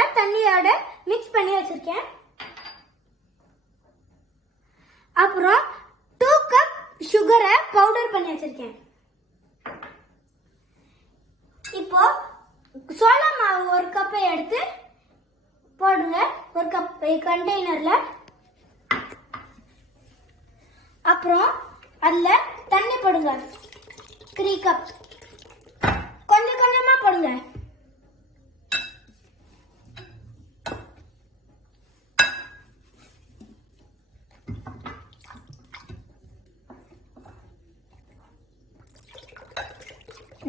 கார்ன்ஃப்ளவரை தண்ணியோட மிக்ஸ் பண்ணி வச்சிருக்கேன். அப்புறம் 2 கப் சுகரை பவுடர் பண்ணி வச்சிருக்கேன். இப்போ சோள மாவு 1 கப்பை எடுத்து போடுங்க ஒரு கப் கண்டெய்னர்ல. அப்புறம் அதுல தண்ணி போடுங்க 3 கப். கொஞ்சம் கொஞ்சமா போடுங்க.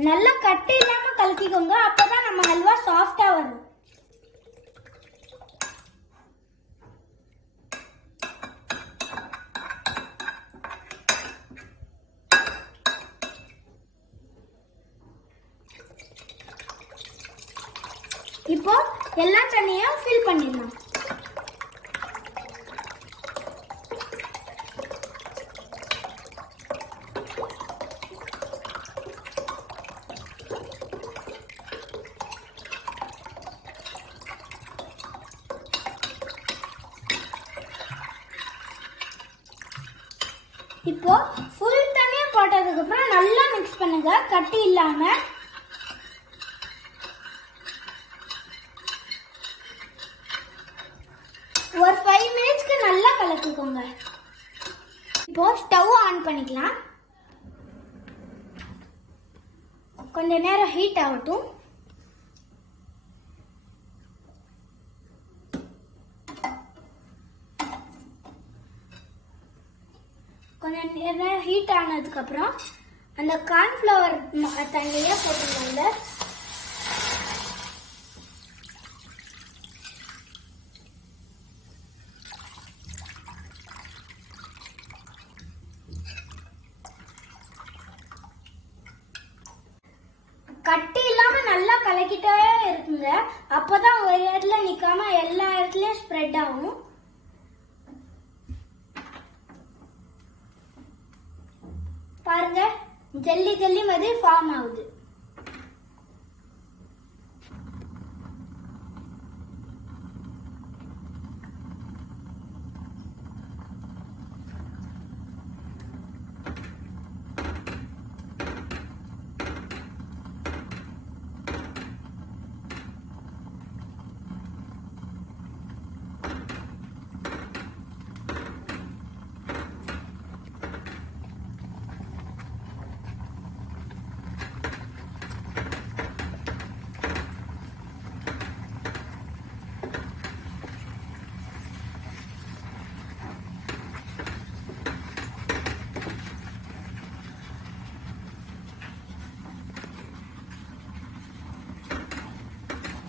நல்லா கட்டி இல்லாம கலக்கிக்கோங்க, அப்பதான் நம்ம ஹல்வா சாஃப்டா வரும். இப்போ எல்லா தண்ணியும் ஃபில் பண்ணிடலாம். இப்போ ஃபுல் தண்ணியும் போட்டதுக்கு அப்புறம் நல்லா மிக்ஸ் பண்ணுங்க, கட்டி இல்லாம. ஒரு 5 மினிட்ஸ்க்கு நல்லா கலக்கிக்கோங்க. இப்போ ஸ்டவ் ஆன் பண்ணிக்கலாம். கொஞ்ச நேரம் ஹீட் ஆகட்டும். கொஞ்ச நேரம் ஹீட் ஆனதுக்கு அப்புறம் அந்த கார்ன்ஃப்ளவர் தண்ணியை போட்டுக்கோங்க. கட்டி இல்லாம நல்லா கலக்கிட்டே இருக்குங்க, அப்பதான் ஒரு இடத்துல நிக்காம எல்லா இடத்துலயும் ஸ்ப்ரெட் ஆகும். பாருங்க, ஜெல்லி ஜெல்லி மாதிரி ஃபார்ம் ஆகுது.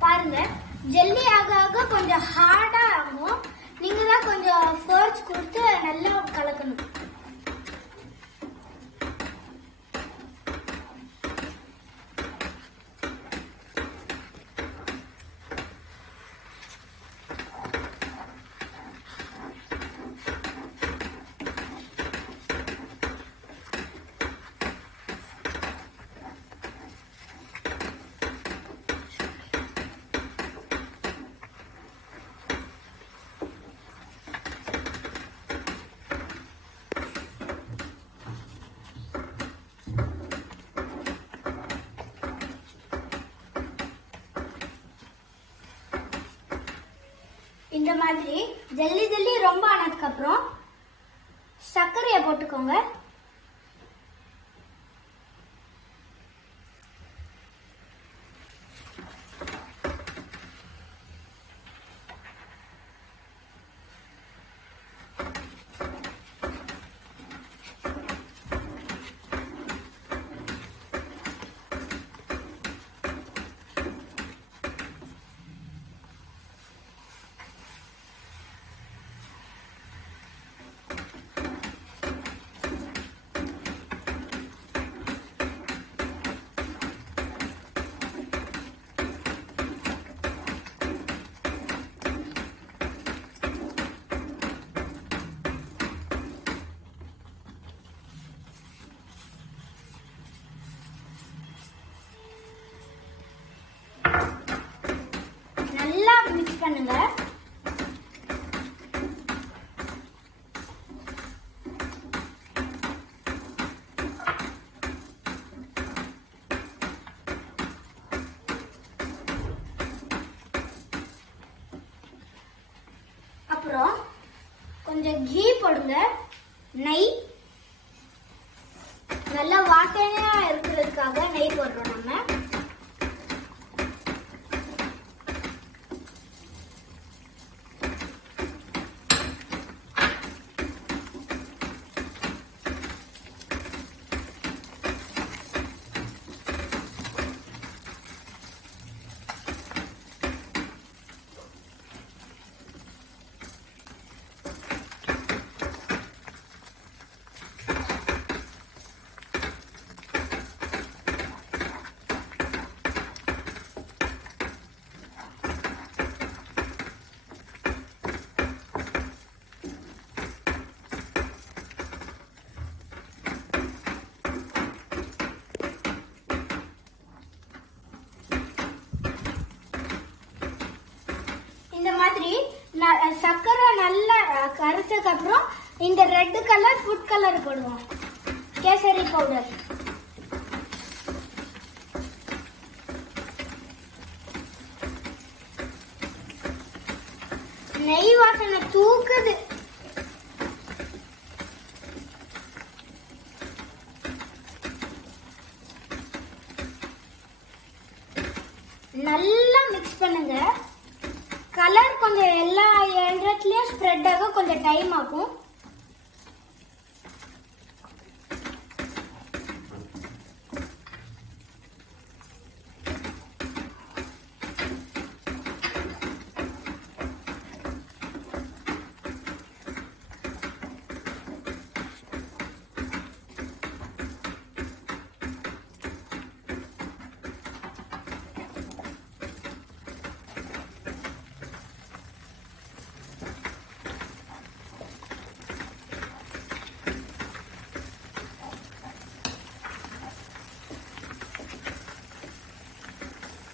பாருங்க, ஜெல்லி ஆக ஆக கொஞ்சம் ஹார்டா ஆகும். நீங்க தான் கொஞ்சம் ஃபோர்ஸ் கொடுத்து நல்லா கலக்கணும். இந்த மாதிரி ஜெல்லி ஜெல்லி ரொம்ப ஆனதுக்கு அப்புறம் சர்க்கரையை போட்டுக்கோங்க. மிக்ஸ் பண்ணுங்க. அப்புறம் கொஞ்சம் கீ போடுங்க. நெய் நல்லா வாசனையா இருக்கிறதுக்காக நெய் போடுறோம் நம்ம. இந்த மாதிரி சக்கரை நல்லா கரைச்சதுக்கு அப்புறம் இந்த ரெட் கலர் ஃபுட் கலர் போடுவோம், கேசரி பவுடர். நெய் வாசனை தூக்குது. நல்லா மிக்ஸ் பண்ணுங்க. கலர் கொஞ்சம் எல்லா இடத்துலயும் ஸ்ப்ரெட் ஆக கொஞ்சம் டைம் ஆகும்.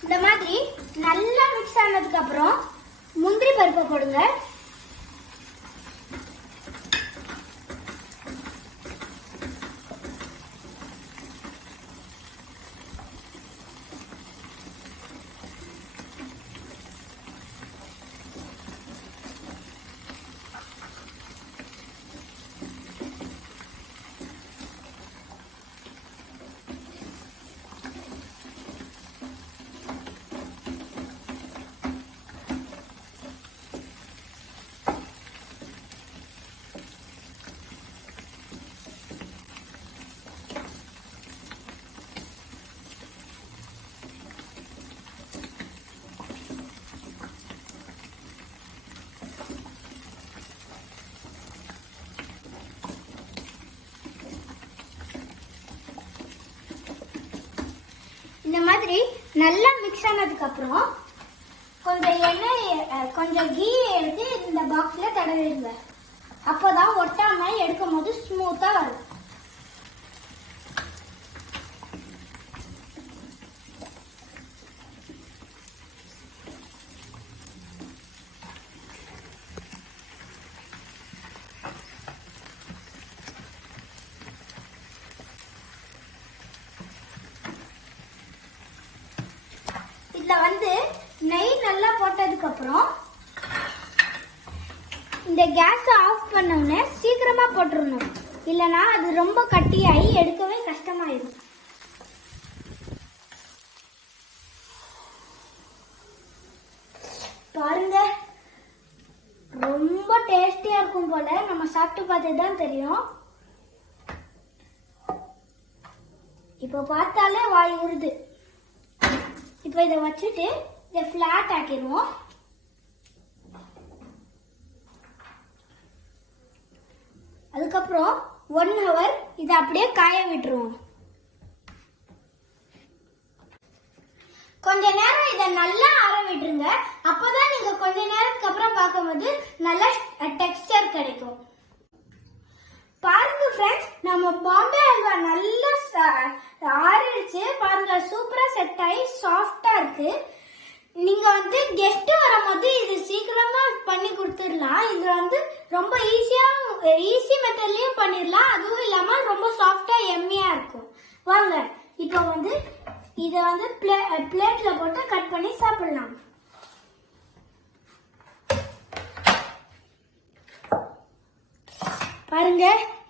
இந்த மாதிரி நல்லா மிக்ஸ் ஆனதுக்கு அப்புறம் முந்திரி பருப்பை போடுங்க. இந்த மாதிரி நல்லா மிக்ஸ் ஆனதுக்கு அப்புறம் கொஞ்சம் எண்ணெய் கொஞ்சம் கீ எடுத்து இந்த பாக்ஸ்ல தடவிடுங்க. அப்பதான் ஒட்டாம எடுக்கும் போது ஸ்மூத்தா வரும். இதுல நெய் நல்லா போட்டதுக்கு அப்புறம் இந்த கேஸ் ஆஃப் பண்ண உடனே சீக்கிரமா போட்டுறணும், இல்லனா அது ரொம்ப கட்டியாகி எடுக்கவே கஷ்டமாயிடும். பாருங்க, ரொம்ப டேஸ்டியா இருக்கும் போல. நம்ம சாப்பிட்டு பார்த்து தான் தெரியும். இப்ப பார்த்தாலே வாய் ஊறுது. இப்போ இதை வச்சுட்டு இதை ஃபிளாட் ஆக்கிடுவோம். அதுக்கப்புறம் 1 hour இதை அப்படியே காய விட்டுருவோம். கொஞ்ச நேரம் இதை நல்லா ஆற விட்டுருங்க. அப்பதான் நீங்க கொஞ்ச நேரத்துக்கு அப்புறம் பார்க்கும்போது நல்ல டெக்ஸ்டர் கிடைக்கும். பாருங்க ஃப்ரெண்ட்ஸ், நம்ம பாம்பே ஹல்வா நல்லா ஆறிடுச்சு. பாருங்க, சூப்பரா செட் ஆகி சாஃப்டா இருக்கு. நீங்க கெஸ்ட் வரும்போது இது வந்து ரொம்ப ஈஸி மெத்தட்லயும் பண்ணிடலாம். அதுவும் இல்லாம ரொம்ப சாஃப்டா எம்மியா இருக்கும். வாங்க இப்போ வந்து இதை வந்து பிளேட்ல போட்டு கட் பண்ணி சாப்பிடலாம். பாருங்க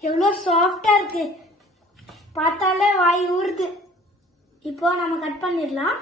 எவ்வளவு சாஃப்டா இருக்கு, பார்த்தாலே வாய் ஊறுது. இப்போ நம்ம கட் பண்ணிடலாம்.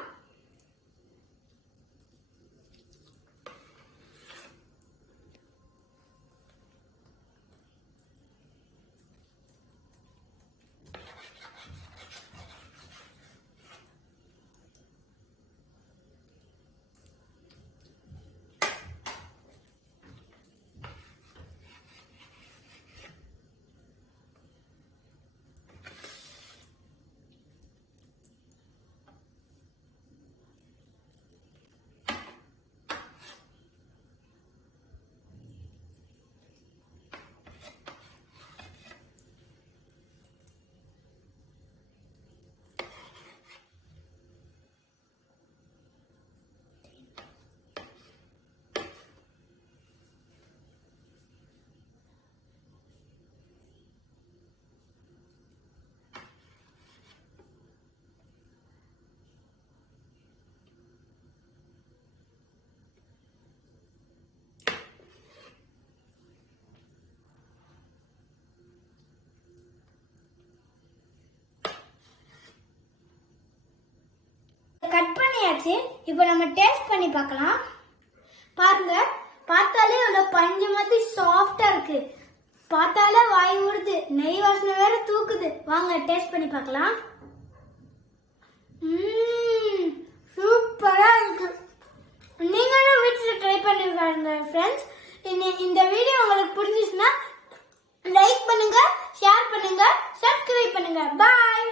கட் பண்ணியாச்சு. இப்போ நம்ம டேஸ்ட் பண்ணி பார்க்கலாம். பாருங்க, பார்த்தாலே அவ்வளவு பஞ்சு மாதிரி சாஃப்டா இருக்கு. பார்த்தாலே வாய் ஊறுது, நெய் வாசனை வேற தூக்குது. வாங்க டேஸ்ட் பண்ணி பார்க்கலாம். சூப்பரா இருக்கு. நீங்களும் வீட்டில் ட்ரை பண்ணி பாருங்க ஃப்ரெண்ட்ஸ். இந்த வீடியோ உங்களுக்கு பிடிச்சிச்சுன்னா லைக் பண்ணுங்க, ஷேர் பண்ணுங்க, சப்ஸ்கிரைப் பண்ணுங்க. பாய்.